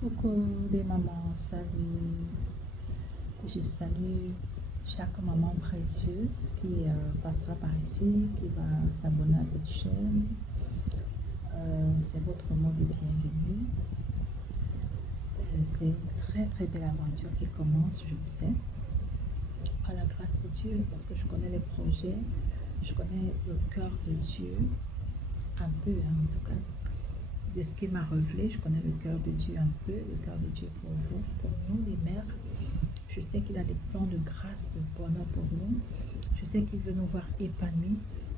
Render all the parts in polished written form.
Coucou les mamans, salut. Je salue chaque maman précieuse qui passera par ici, qui va s'abonner à cette chaîne. C'est votre mot de bienvenue. C'est une très belle aventure qui commence, je le sais. À la grâce de Dieu, parce que je connais les projets, je connais le cœur de Dieu, un peu en tout cas. De ce qui m'a révélé, je connais le cœur de Dieu un peu, le cœur de Dieu pour vous, pour nous les mères. Je sais qu'il a des plans de grâce, de bonheur pour nous. Je sais qu'il veut nous voir épanouis.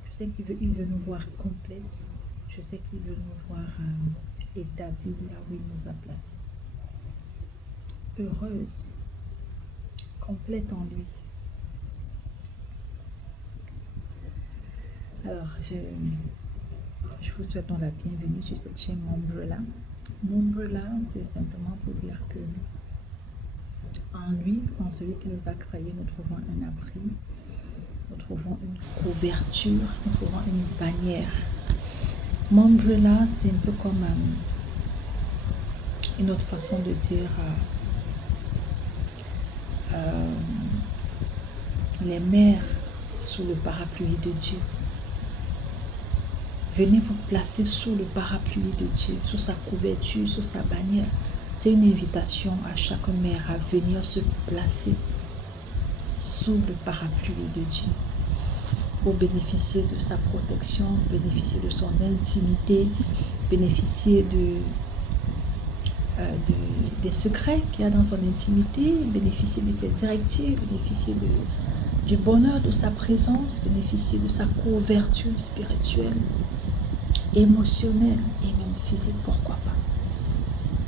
Je sais qu'il veut nous voir complètes. Je sais qu'il veut nous voir établis là où il nous a placés. Heureuse, complète en lui. Alors, je vous souhaite la bienvenue sur cette chaîne Mombrella. Mombrella, c'est simplement pour dire que en lui, en celui qui nous a créés, nous trouvons un abri, nous trouvons une couverture, nous trouvons une bannière. Mombrella, c'est un peu comme une autre façon de dire les mères sous le parapluie de Dieu. Venez vous placer sous le parapluie de Dieu, sous sa couverture, sous sa bannière. C'est une invitation à chaque mère à venir se placer sous le parapluie de Dieu pour bénéficier de sa protection, bénéficier de son intimité, bénéficier des secrets qu'il y a dans son intimité, bénéficier de ses directives, bénéficier du bonheur de sa présence, bénéficier de sa couverture spirituelle, émotionnelle et même physique, pourquoi pas.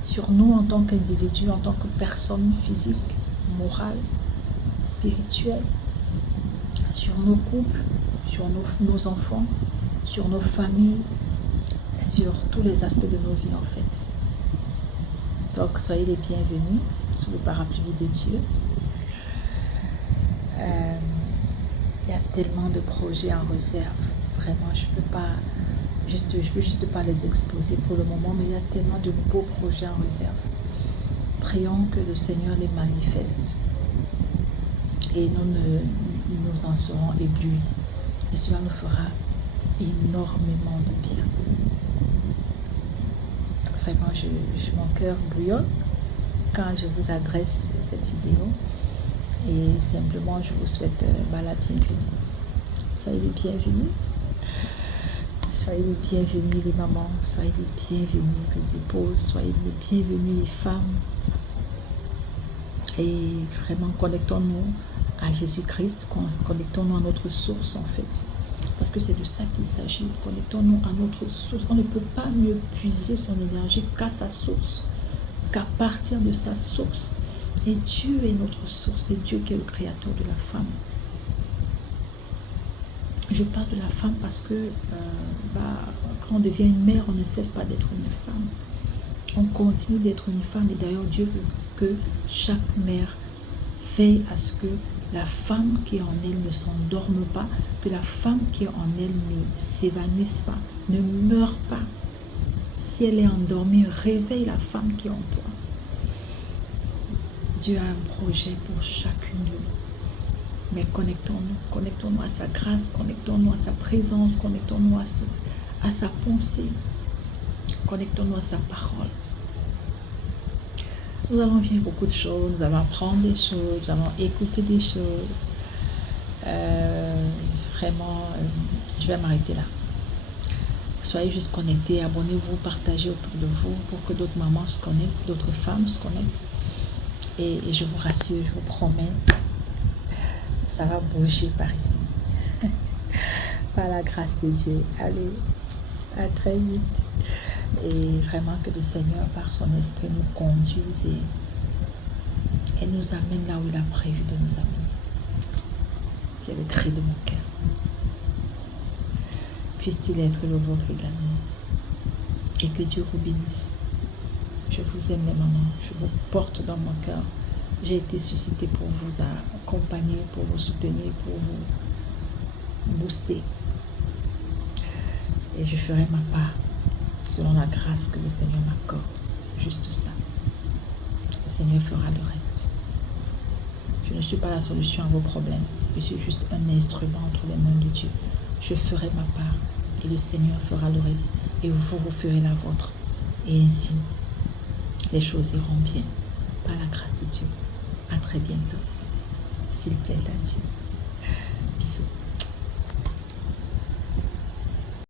Sur nous en tant qu'individu, en tant que personne physique, morale, spirituelle, sur nos couples, sur nos enfants, sur nos familles, et sur tous les aspects de nos vies en fait. Donc soyez les bienvenus sous le parapluie de Dieu. Il y a tellement de projets en réserve. Vraiment, je peux juste pas les exposer pour le moment, mais il y a tellement de beaux projets en réserve. Prions que le Seigneur les manifeste et nous en serons éblouis. Et cela nous fera énormément de bien. Vraiment, mon cœur bouillonne quand je vous adresse cette vidéo. Et simplement, je vous souhaite la bienvenue. Soyez les bienvenus. Soyez les bienvenus les mamans. Soyez les bienvenus les épouses. Soyez les bienvenus les femmes. Et vraiment, connectons-nous à Jésus-Christ. Connectons-nous à notre source en fait. Parce que c'est de ça qu'il s'agit. Connectons-nous à notre source. On ne peut pas mieux puiser son énergie qu'à sa source, qu'à partir de sa source. Et Dieu est notre source. C'est Dieu qui est le créateur de la femme. Je parle de la femme parce que quand on devient une mère, on ne cesse pas d'être une femme. On continue d'être une femme. Et d'ailleurs, Dieu veut que chaque mère veille à ce que la femme qui est en elle ne s'endorme pas, que la femme qui est en elle ne s'évanouisse pas, ne meure pas. Si elle est endormie, réveille la femme qui est en toi. Dieu a un projet pour chacune de nous. Mais connectons-nous à sa grâce, connectons-nous à sa présence, connectons-nous à sa pensée, connectons-nous à sa parole. Nous allons vivre beaucoup de choses, nous allons apprendre des choses, nous allons écouter des choses. Vraiment, je vais m'arrêter là. Soyez juste connectés, abonnez-vous, partagez autour de vous pour que d'autres mamans se connectent, d'autres femmes se connectent. Et je vous rassure, je vous promets, ça va bouger par ici. Par la grâce de Dieu. Allez, à très vite. Et vraiment que le Seigneur, par son esprit, nous conduise et nous amène là où il a prévu de nous amener. C'est le cri de mon cœur. Puisse-t-il être le vôtre également. Et que Dieu vous bénisse. Je vous aime les mamans. Je vous porte dans mon cœur. J'ai été suscitée pour vous accompagner, pour vous soutenir, pour vous booster. Et je ferai ma part selon la grâce que le Seigneur m'accorde. Juste ça. Le Seigneur fera le reste. Je ne suis pas la solution à vos problèmes. Je suis juste un instrument entre les mains de Dieu. Je ferai ma part et le Seigneur fera le reste et vous ferez la vôtre. Et ainsi, les choses iront bien par la grâce de Dieu. À très bientôt. S'il plaît à Dieu. Bisous.